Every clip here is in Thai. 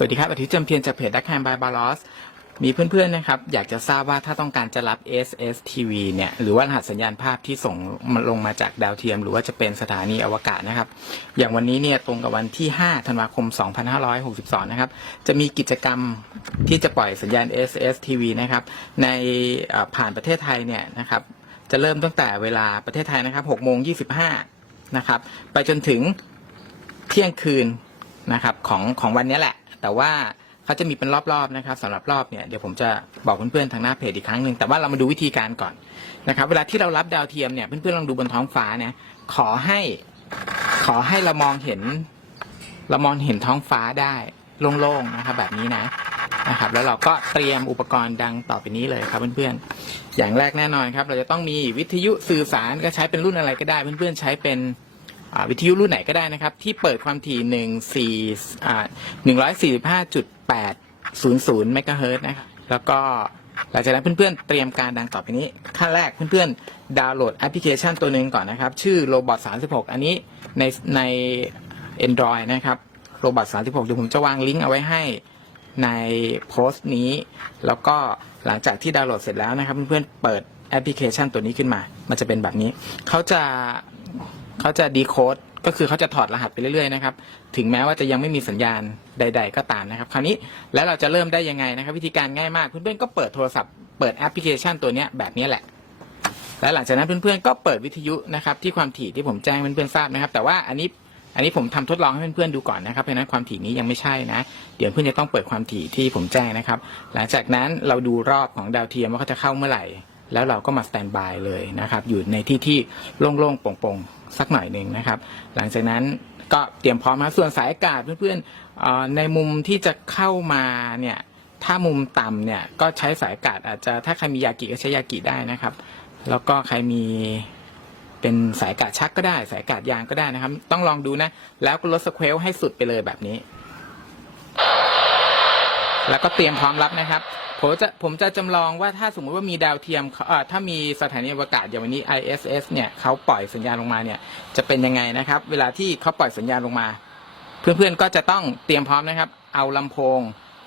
สวัสดีครับอาทิตย์จำเพียรจากเพจดักแฮมบายบาลอสมีเพื่อนๆนะครับ อยากจะทราบว่าถ้าต้องการจะรับ SSTV เนี่ย หรือว่ารหัสสัญญาณภาพที่ส่งมาลงมาจากดาวเทียม หรือว่าจะเป็นสถานีอวกาศนะครับ อย่างวันนี้เนี่ยตรงกับวันที่ 5 ธันวาคม 2562 นะครับ จะมีกิจกรรมที่จะปล่อยสัญญาณ SSTV นะครับ ในผ่านประเทศไทยเนี่ยนะครับ จะเริ่มตั้งแต่เวลาประเทศไทยนะครับ6โมง25นะครับ ไปจนถึงเที่ยงคืนนะครับของของวันนี้แหละ แต่ว่าเขาจะมีเป็นรอบๆนะครับสำหรับรอบเนี่ยเดี๋ยวผมจะบอกเพื่อนๆทางหน้าเพจอีกครั้งหนึ่งแต่ว่าเรามาดูวิธีการก่อนนะครับ เวลาที่เรารับดาวเทียมเนี่ยเพื่อนๆลองดูบนท้องฟ้านี่ยขอให้ขอให้เรามองเห็น เรามองเห็นท้องฟ้าได้โล่งๆนะครับ แบบนี้นะนะครับ แล้วเราก็เตรียมอุปกรณ์ดังต่อไปนี้เลยครับเพื่อนๆอย่างแรกแน่นอนครับ เราจะต้องมีวิทยุสื่อสารก็ใช้เป็นรุ่นอะไรก็ได้ เพื่อนๆใช้เป็น วิทยุรุ่นไหนก็ได้นะครับ ที่เปิดความถี่หนึ่งสี่หนึ่งร้อยสี่สิบห้าจุดแปดศูนย์ศูนย์เมกะเฮิรตซ์นะครับแล้วก็หลังจากนั้นเพื่อนๆ เตรียมการดังต่อไปนี้ ขั้นแรกเพื่อนๆ ดาวน์โหลดแอปพลิเคชันตัวหนึ่งก่อนนะครับ ชื่อ Robot 36 อันนี้ในใน Android นะครับ Robot 36เดี๋ยวผมจะวางลิงก์เอาไว้ให้ในโพสต์นี้ แล้วก็หลังจากที่ดาวน์โหลดเสร็จแล้วนะครับ เพื่อนๆ เปิดแอปพลิเคชันตัวนี้ขึ้นมา มันจะเป็นแบบนี้ เขาจะ เขาจะดีโคดก็คือเขาจะถอดรหัสไปเรื่อยๆนะครับ ถึงแม้ว่าจะยังไม่มีสัญญาณใด ๆ ก็ตามนะครับ คราวนี้แล้วเราจะเริ่มได้ยังไงนะครับ วิธีการง่ายมากเพื่อนๆก็เปิดโทรศัพท์เปิดแอปพลิเคชันตัวนี้แบบนี้แหละ และหลังจากนั้นเพื่อนๆก็เปิดวิทยุนะครับ ที่ความถี่ที่ผมแจ้งเพื่อนๆทราบนะครับ แต่ว่าอันนี้อันนี้ผมทำทดลองให้เพื่อนๆดูก่อนนะครับเพราะฉะนั้นความถี่นี้ยังไม่ใช่นะ เดี๋ยวเพื่อนจะต้องเปิดความถี่ที่ผมแจ้งนะครับ หลังจากนั้นเราดูรอบของดาวเทียมว่าเขาจะเข้าเมื่อไหร่ แล้วเราก็มาสแตนบายเลยนะครับ อยู่ในที่ที่โล่งๆโปร่งๆสักหน่อยหนึ่งนะครับ หลังจากนั้นก็เตรียมพร้อมนะส่วนสายอากาศเพื่อนๆในมุมที่จะเข้ามาเนี่ยถ้ามุมต่ำเนี่ยก็ใช้สายอากาศอาจจะถ้าใครมียากิก็ใช้ยากิได้นะครับ แล้วก็ใครมีเป็นสายอากาศชักก็ได้ สายอากาศยางก็ได้นะครับ ต้องลองดูนะ แล้วก็ลดสเควลให้สุดไปเลยแบบนี้ แล้วก็เตรียมพร้อมรับนะครับ ผมจะผมจะจำลองว่าถ้าสมมุติว่ามีดาวเทียมเอ่อถ้ามีสถานีอวกาศอย่างวันนี้ ISS เนี่ยเขาปล่อยสัญญาณลงมาเนี่ยจะเป็นยังไงนะครับ เวลาที่เขาปล่อยสัญญาณลงมา เพื่อนๆก็จะต้องเตรียมพร้อมนะครับ เอาลำโพง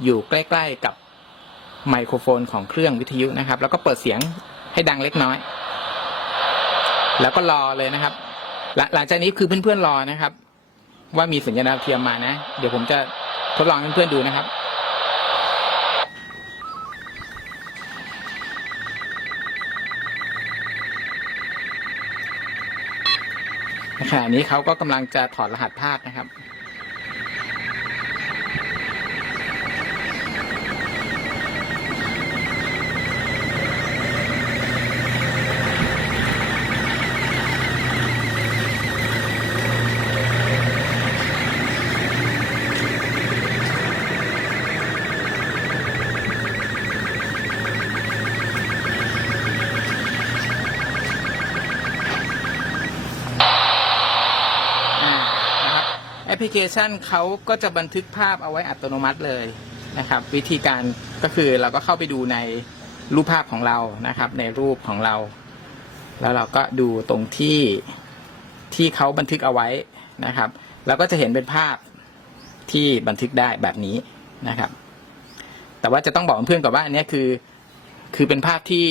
อยู่ใกล้ๆกับไมโครโฟนของเครื่องวิทยุนะครับ แล้วก็เปิดเสียงให้ดังเล็กน้อย แล้วก็รอเลยนะครับ หลังหลังจากนี้คือเพื่อนๆรอนะครับ ว่ามีสัญญาณดาวเทียมมานะ เดี๋ยวผมจะทดลองให้เพื่อนๆดูนะครับ ขณะนี้เขาก็กำลังจะถอดรหัสภาพนะครับ พลิเคชันเขาก็จะบันทึกภาพเอาไว้อัตโนมัติเลยนะครับ วิธีการก็คือเราก็เข้าไปดูในรูปภาพของเรานะครับ ในรูปของเรา แล้วเราก็ดูตรงที่ที่เขาบันทึกเอาไว้นะครับแล้วก็จะเห็นเป็นภาพที่บันทึกได้แบบนี้นะครับ แต่ว่าจะต้องบอกเพื่อนก่อนว่าอันนี้คือคือเป็นภาพที่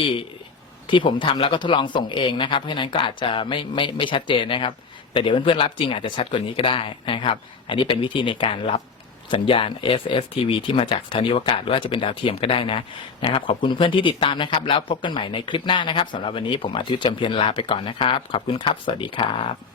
ที่ผมทำแล้วก็ทดลองส่งเองนะครับ เพราะฉะนั้นก็อาจจะไม่ไม่ไม่ชัดเจนนะครับ แต่เดี๋ยวเพื่อนๆรับจริงอาจจะชัดกว่านี้ก็ได้นะครับ อันนี้เป็นวิธีในการรับสัญญาณ SSTV ที่มาจากสถานีอวกาศหรือว่าจะเป็นดาวเทียมก็ได้นะนะครับ ขอบคุณเพื่อนที่ติดตามนะครับ แล้วพบกันใหม่ในคลิปหน้านะครับสำหรับวันนี้ผมอาทิตย์จำเพียรลาไปก่อนนะครับ ขอบคุณครับ สวัสดีครับ